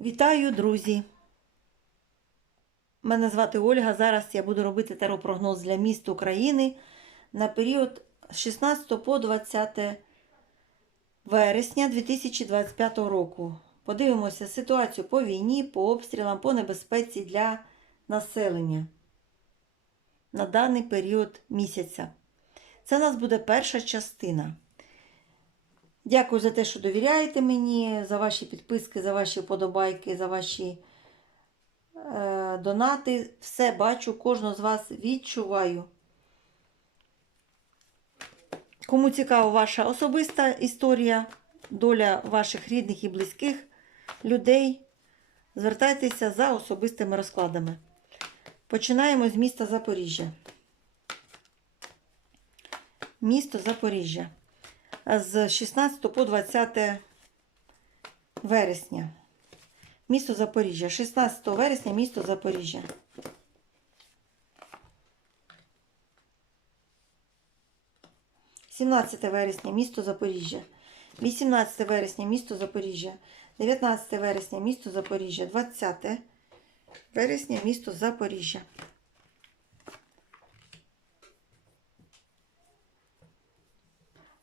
Вітаю, друзі! Мене звати Ольга. Зараз я буду робити теропрогноз для міст України на період з 16 по 20 вересня 2025 року. Подивимося ситуацію по війні, по обстрілам, по небезпеці для населення на даний період місяця. Це у нас буде перша частина. Дякую за те, що довіряєте мені, за ваші підписки, за ваші вподобайки, за ваші е, донати. Все бачу, кожного з вас відчуваю. Кому цікава ваша особиста історія, доля ваших рідних і близьких людей, звертайтеся за особистими розкладами. Починаємо з міста Запоріжжя. Місто Запоріжжя з 16 по 20 вересня. Місто Запоріжжя. 16 вересня місто Запоріжжя. Сімнадцяте вересня місто Запоріжжя. 18 вересня місто Запоріжжя. 19 вересня місто Запоріжжя. 20 вересня місто Запоріжжя.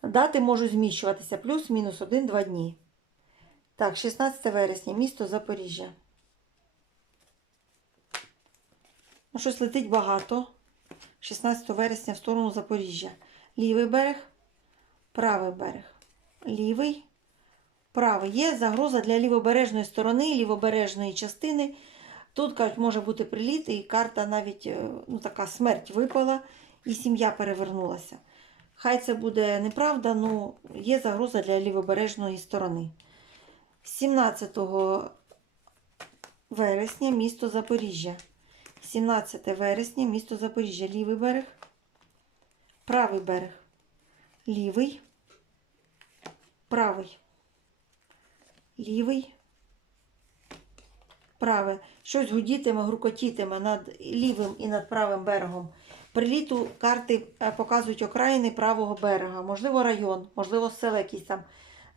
Дати можуть зміщуватися плюс-мінус 1-2 дні. Так, 16 вересня, місто Запоріжжя. Ну, щось летить багато. 16 вересня в сторону Запоріжжя. Лівий берег, правий берег. Лівий, правий. Є загроза для лівобережної сторони, лівобережної частини. Тут, кажуть, може бути приліт, і карта навіть е, ну, така смерть випала, і сім'я перевернулася. Хай це буде неправда, але є загроза для лівобережної сторони. 17 вересня місто Запоріжжя. 17 вересня місто Запоріжжя. Лівий берег, правий берег, лівий, правий, лівий, правий. Щось гудітиме, грукотітиме над лівим і над правим берегом. Приліту карти е, показують окраїни правого берега, можливо, район, можливо, села якісь там,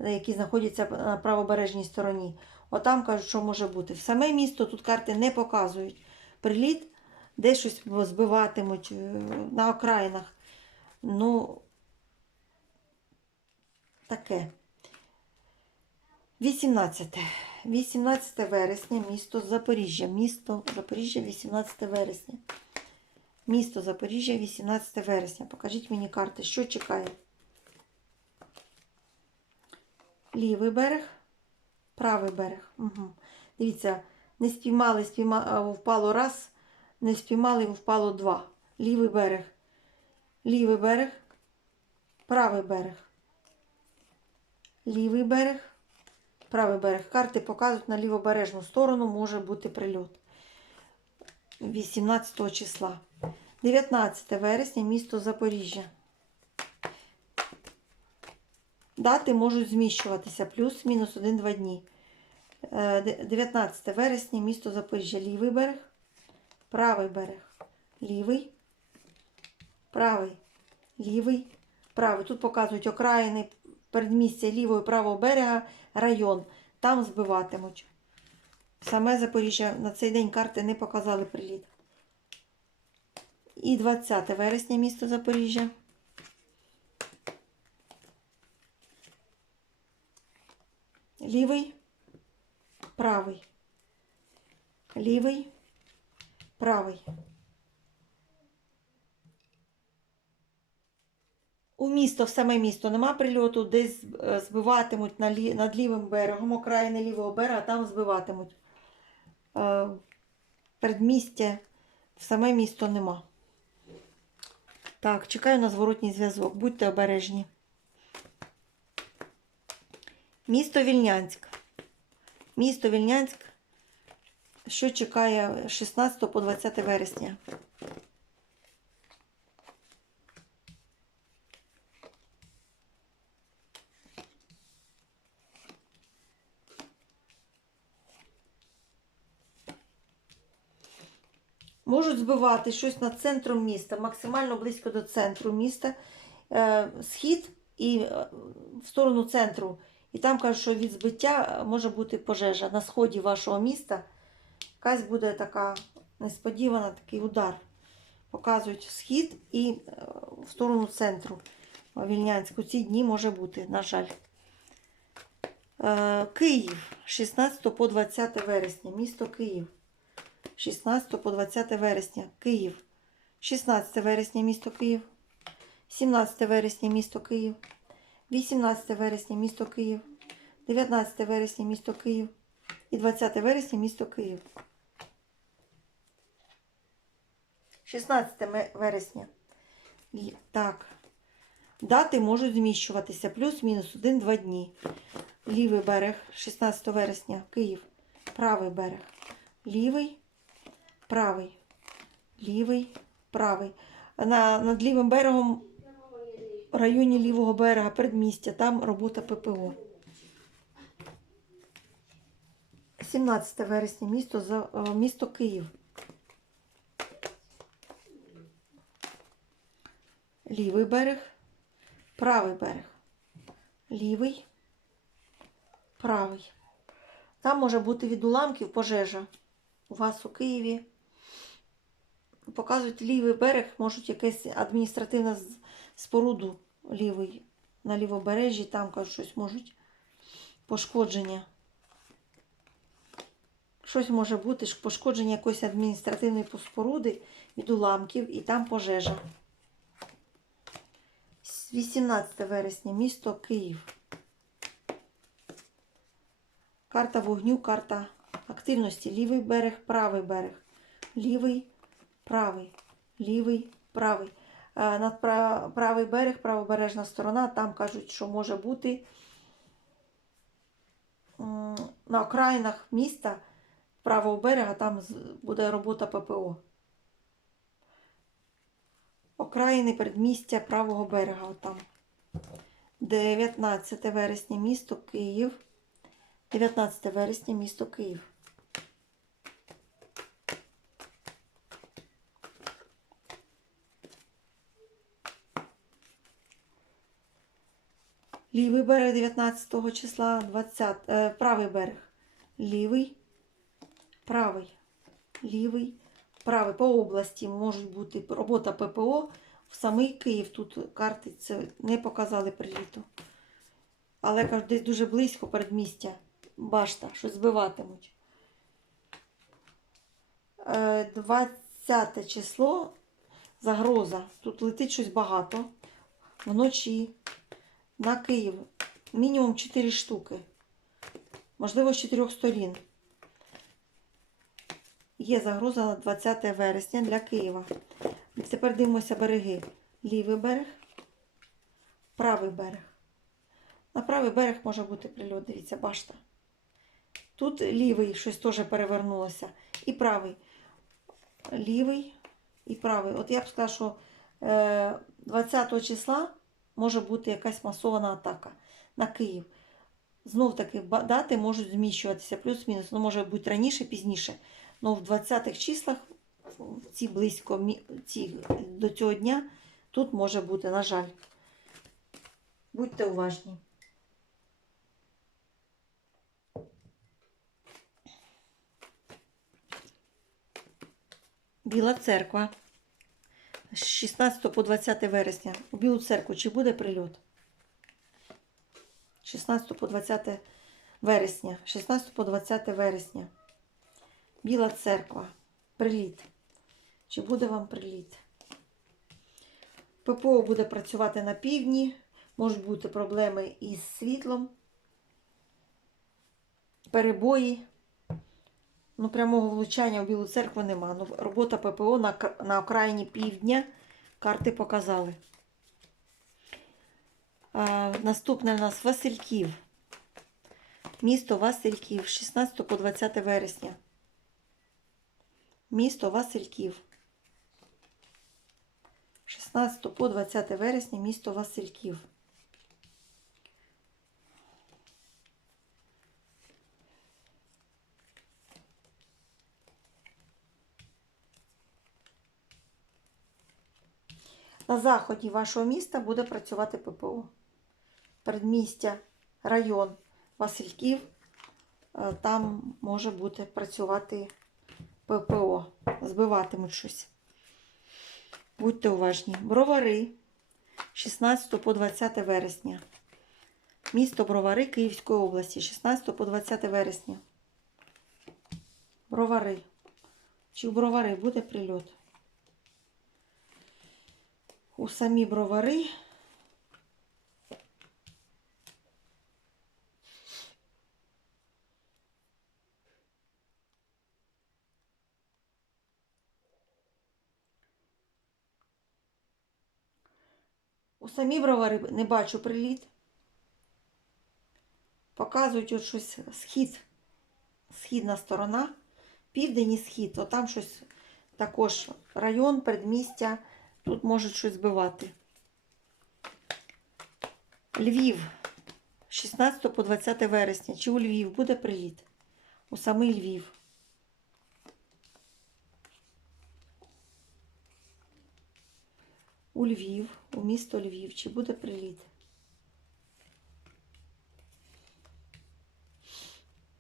е, які знаходяться на правобережній стороні. Отам кажуть, що може бути. В саме місто тут карти не показують. Приліт, де щось збиватимуть е, на окраїнах. Ну, таке. 18. 18 вересня, місто Запоріжжя. Місто Запоріжжя, 18 вересня. Місто Запоріжжя, 18 вересня. Покажіть мені карти, що чекає. Лівий берег, правий берег. Угу. Дивіться, не спіймали, спіймали, впало раз, не спіймали, впало два. Лівий берег. Лівий берег, правий берег. Лівий берег, правий берег. Карти показують на лівобережну сторону, може бути прильот. 18 числа. 19 вересня, місто Запоріжжя. Дати можуть зміщуватися плюс-мінус 1-2 дні. Е, 19 вересня, місто Запоріжжя. Лівий берег, правий берег, лівий, правий, лівий, правий. Тут показують окраїни передмістя лівого і правого берега, район. Там збиватимуть. Саме Запоріжжя на цей день карти не показали приліт. І 20 вересня місто Запоріжжя. Лівий, правий, лівий, правий. У місто, в саме місто нема прильоту, десь е, збиватимуть над лівим берегом, окраїни лівого берега, там збиватимуть. Е, Передмістя, в саме місто нема. Так, чекаю на зворотній зв'язок. Будьте обережні. Місто Вільнянськ. Місто Вільнянськ. Що чекає 16 по 20 вересня? Можуть збивати щось над центром міста, максимально близько до центру міста. Е, Схід і е, в сторону центру І там кажуть, що від збиття е, може бути пожежа на сході вашого міста. Якась буде така несподівана такий удар. Показують схід і в сторону центру Вільнянську. Ці дні може бути, на жаль. Київ 16 по 20 вересня. Місто Київ. 16 по 20 вересня. Київ. 16 вересня місто Київ. 17 вересня місто Київ. 18 вересня місто Київ. 19 вересня місто Київ. І 20 вересня місто Київ. 16 вересня. Так. Дати можуть зміщуватися плюс-мінус 1-2 дні. Лівий берег 16 вересня, Київ. Правий берег. Лівий, правий, лівий, правий. На, над лівим берегом, в районі лівого берега, передмістя, там робота ППО. 17 вересня, місто, е, місто Київ. Лівий берег, правий берег. Лівий, правий. Там може бути від уламків пожежа. У вас у Києві. Показують лівий берег, можуть якесь адміністративне споруду лівий, на лівобережжі, там кажуть, щось можуть пошкодження. Щось може бути, пошкодження якоїсь адміністративної споруди від уламків, і там пожежа. 18 вересня, місто Київ. Карта вогню, карта активності. Лівий берег, правий берег. Лівий, правий, лівий, правий. Е, Над правий берег, правобережна сторона, там кажуть, що може бути на окраїнах міста правого берега, там буде робота ППО. Окраїни передмістя правого берега. Отам. 19 вересня, місто Київ. 19 вересня, місто Київ. Лівий берег 19 числа, 20, е, правий берег. Лівий, правий, лівий, правий. По області можуть бути робота ППО. В самий Київ тут карти це не показали приліту. Але кажуть, десь дуже близько передмістя. Башта, щось збиватимуть. Е, 20 число загроза. Тут летить щось багато. Вночі на Київ. Мінімум 4 штуки. Можливо, з 4 сторін. Є загроза на 20 вересня для Києва. Тепер дивимося береги. Лівий берег, правий берег. На правий берег може бути прильот, дивіться, башта. Тут лівий щось теж перевернулося. І правий. Лівий і правий. От я б сказала, що е, 20 числа може бути якась масована атака на Київ. Знов таки дати можуть зміщуватися, плюс-мінус. Ну, може бути раніше, пізніше. Ну, в 20-х числах, ці близько ці, до цього дня, тут може бути, на жаль. Будьте уважні. Біла церква. З 16 по 20 вересня. У Білу церкву чи буде прильот? 16 по 20 вересня. 16 по 20 вересня. Біла церква. Приліт. Чи буде вам приліт? ППО буде працювати на півдні. Можуть бути проблеми із світлом. Перебої. Ну, прямого влучання в Білу церкву нема. Ну, робота ППО на, на окраїні півдня карти показали. А, наступне у нас Васильків. Місто Васильків, 16 по 20 вересня. Місто Васильків. 16 по 20 вересня, місто Васильків. На заході вашого міста буде працювати ППО. Передмістя район Васильків. Е, Там може бути працювати ППО, збиватимуть щось. Будьте уважні. Бровари 16 по 20 вересня. Місто Бровари Київської області 16 по 20 вересня. Бровари. Чи в Бровари буде прильот? У самі Бровари У самі бровари не бачу приліт. Показують от щось схід, східна сторона, південь і схід. От там щось також район, передмістя. Тут можуть щось збивати. Львів. 16 по 20 вересня. Чи у Львів буде приліт? У самий Львів. У Львів, у місто Львів. Чи буде приліт?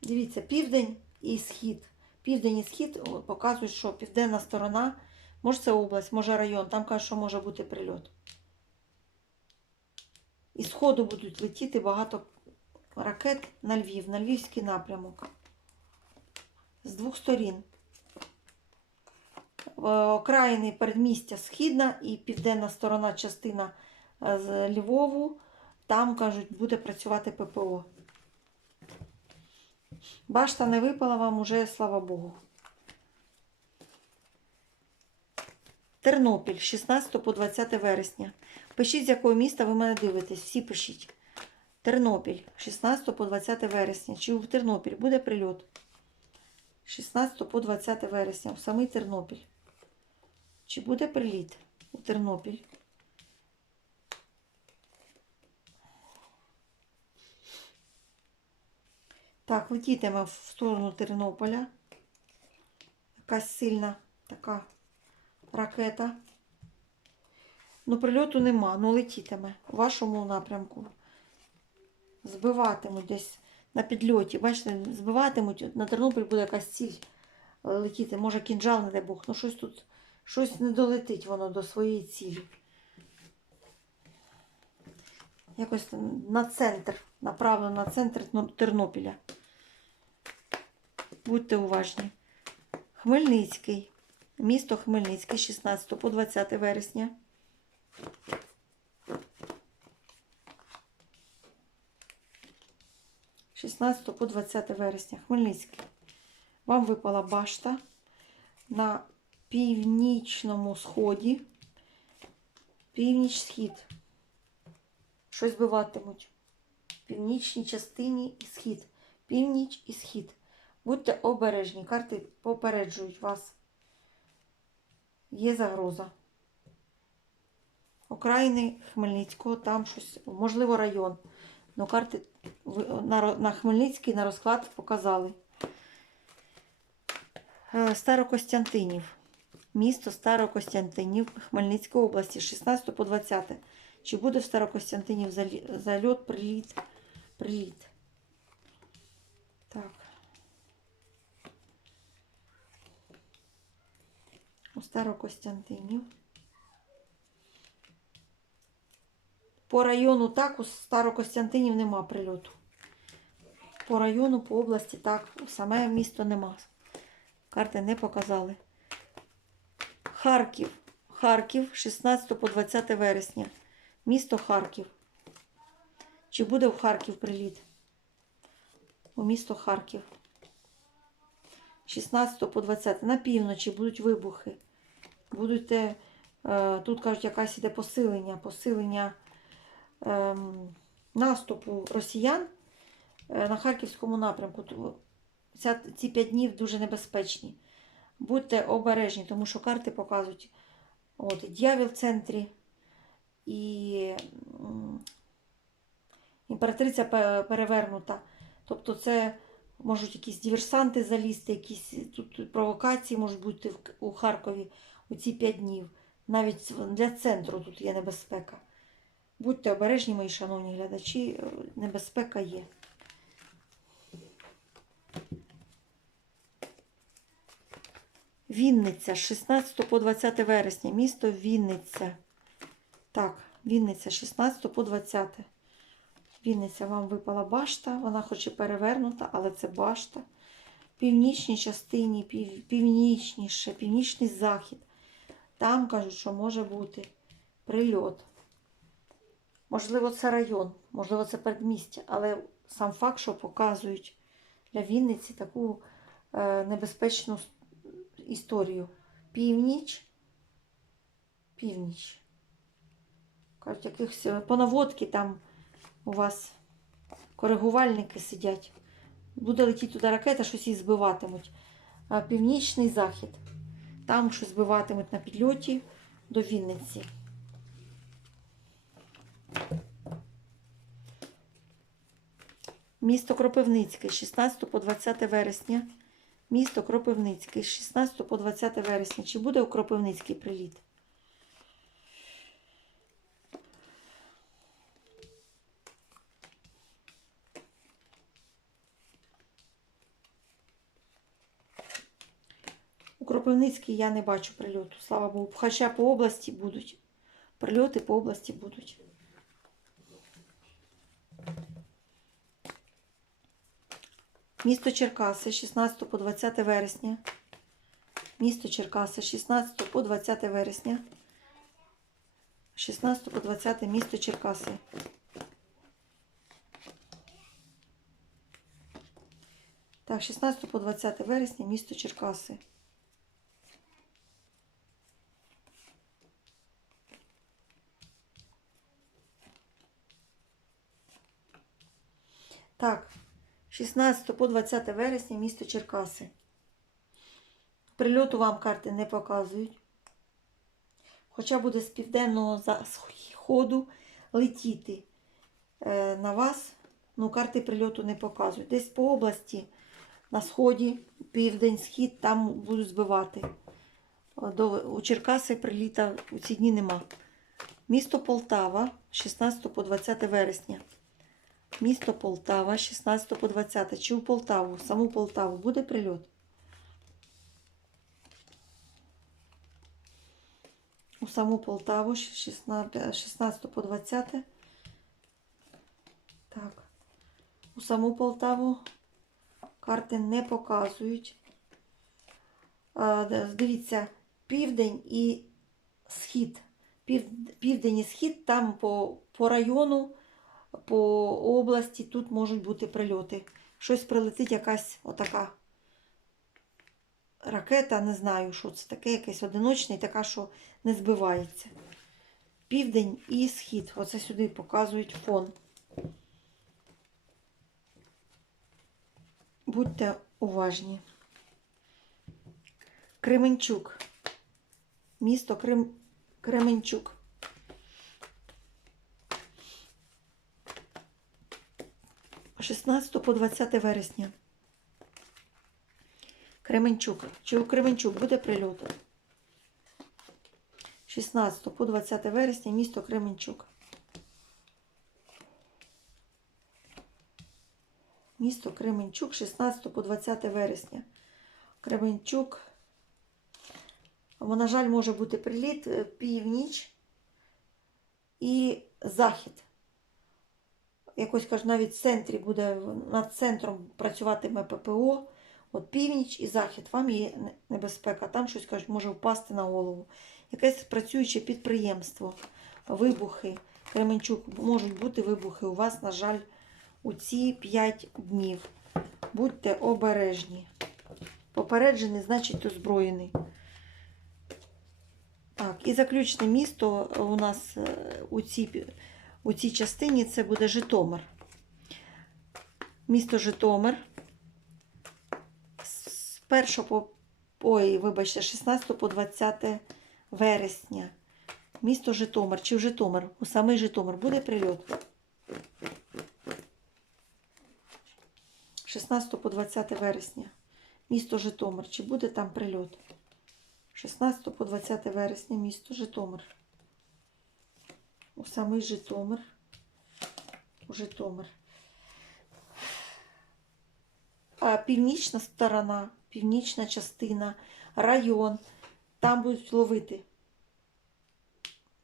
Дивіться, південь і схід. Південь і схід показують, що південна сторона, може це область, може район, там кажуть, що може бути прильот. І сходу будуть летіти багато ракет на Львів, на Львівський напрямок. З двох сторін. Е, Окраїни передмістя східна і південна сторона частина е, з Львову. Там, кажуть, буде працювати ППО. Башта не випала вам уже, слава Богу. Тернопіль, 16 по 20 вересня. Пишіть, з якого міста ви мене дивитесь. Всі пишіть. Тернопіль, 16 по 20 вересня. Чи в Тернопіль буде прильот? 16 по 20 вересня. В самий Тернопіль. Чи буде приліт у Тернопіль? Так, летітиме в сторону Тернополя. Якась сильна така ракета. Ну, прильоту нема, ну летітиме у вашому напрямку. Збиватимуть десь на підльоті. Бачите, збиватимуть, на Тернопіль буде якась ціль е, летіти. Може кінжал, не дай Бог. Ну щось тут, щось не долетить воно до своєї цілі. Якось на центр, направлено на центр Тернопіля. Будьте уважні. Хмельницький. Місто Хмельницький, 16 по 20 вересня. – 16 по 20 вересня. Хмельницький. Вам випала башта на північному сході. Північ-схід. Щось збиватимуть. Північній частині і схід. Північ і схід. Будьте обережні. Карти попереджують вас. Є загроза. Окраїни Хмельницького, там щось, можливо, район. Ну, карти на, Хмельницький на розклад показали. Е, Старокостянтинів. Місто Старокостянтинів Хмельницької області, 16 по 20. Чи буде в Старокостянтинів зальот, приліт? Приліт. Так. У Старокостянтинів. По району так, у Старокостянтинів нема прильоту. По району, по області так, саме місто нема. Карти не показали. Харків. Харків, 16 по 20 вересня. Місто Харків. Чи буде в Харків приліт? У місто Харків. 16 по 20. На півночі будуть вибухи. Будете, тут кажуть, якась іде посилення, посилення ем, наступу росіян е, на Харківському напрямку. Ці 5 днів дуже небезпечні. Будьте обережні, тому що карти показують от, дьявіл в центрі, і імператриця перевернута. Тобто це можуть якісь диверсанти залізти, якісь тут провокації можуть бути у Харкові у ці 5 днів. Навіть для центру тут є небезпека. Будьте обережні, мої шановні глядачі, е, небезпека є. Вінниця, з 16 по 20 вересня, місто Вінниця. Так, Вінниця, 16 по 20. Вінниця вам випала башта, вона хоч і перевернута, але це башта. Північній частині, пів, північніше, північний захід. Там кажуть, що може бути прильот. Можливо, це район, можливо, це передмістя, але сам факт, що показують для Вінниці таку е, небезпечну історію. Північ. Північ. Кажуть, якихось е, по наводці там у вас коригувальники сидять. Буде летіти туди ракета, щось її збиватимуть. Північний захід. Там щось збиватимуть на підльоті до Вінниці. Місто Кропивницький, 16 по 20 вересня. Місто Кропивницький, 16 по 20 вересня. Чи буде у Кропивницький приліт? Кропивницький я не бачу прильоту, слава Богу. Хоча по області будуть. Прильоти по області будуть. Місто Черкаси, 16 по 20 вересня. Місто Черкаси, 16 по 20 вересня. 16 по 20 місто Черкаси. Так, 16 по 20 вересня, місто Черкаси. Так, 16 по 20 вересня, місто Черкаси. Прильоту вам карти не показують. Хоча буде з південного сходу летіти е, на вас, ну карти прильоту не показують. Десь по області на сході, південь, схід, там будуть збивати. У Черкаси приліта у ці дні нема. Місто Полтава, 16 по 20 вересня. Місто Полтава, 16 по 20. Чи у Полтаву, саму Полтаву буде прильот? У саму Полтаву 16, 16 по 20. Так. У саму Полтаву карти не показують. Дивіться, південь і схід. Південь і схід там по, по району по області тут можуть бути прильоти. Щось прилетить якась отака ракета, не знаю, що це таке, якийсь одиночний, така, що не збивається. Південь і схід. Оце сюди показують фон. Будьте уважні. Кременчук. Місто Крем... Кременчук. 16 по 20 вересня. Кременчук. Чи у Кременчук буде прильот? 16 по 20 вересня місто Кременчук. Місто Кременчук 16 по 20 вересня. Кременчук. На жаль, може бути приліт е, північ і захід. Якось кажуть, навіть в центрі буде над центром працюватиме ППО. От північ і захід, вам є небезпека. Там щось кажуть, може впасти на голову. Якесь працююче підприємство, вибухи. Кременчук, можуть бути вибухи у вас, на жаль, у ці 5 днів. Будьте обережні. Попереджений, значить озброєний. Так, і заключне місто у нас е, у цій, у цій частині це буде Житомир. Місто Житомир. З 1 по ой, вибачте, 16 по 20 вересня. Місто Житомир. Чи в Житомир? У самий Житомир буде прильот? 16 по 20 вересня. Місто Житомир. Чи буде там прильот? 16 по 20 вересня, місто Житомир. У самий Житомир. У Житомир. А північна сторона, північна частина, район. Там будуть ловити.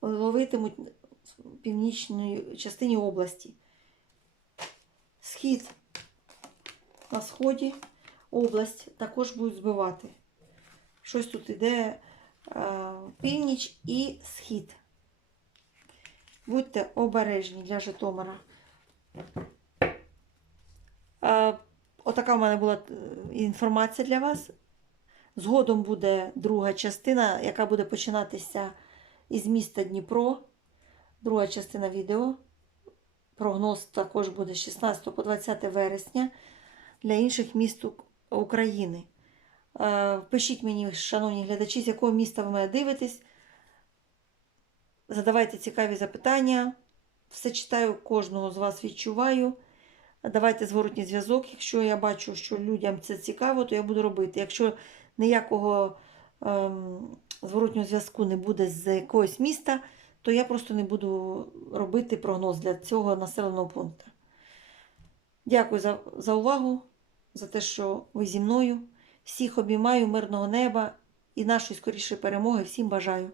Ловитимуть в північній частині області. Схід на сході область також будуть збивати. Щось тут іде е, північ і схід. Будьте обережні для Житомира. Е, отака в мене була е, інформація для вас. Згодом буде друга частина, яка буде починатися із міста Дніпро. Друга частина відео. Прогноз також буде з 16 по 20 вересня для інших міст України. Е, Пишіть мені, шановні глядачі, з якого міста ви мене дивитесь. Задавайте цікаві запитання. Все читаю, кожного з вас відчуваю. Давайте зворотній зв'язок. Якщо я бачу, що людям це цікаво, то я буду робити. Якщо ніякого ем, зворотнього зв'язку не буде з якогось міста, то я просто не буду робити прогноз для цього населеного пункту. Дякую за, за увагу, за те, що ви зі мною. Всіх обіймаю, мирного неба і нашої скорішої перемоги. Всім бажаю.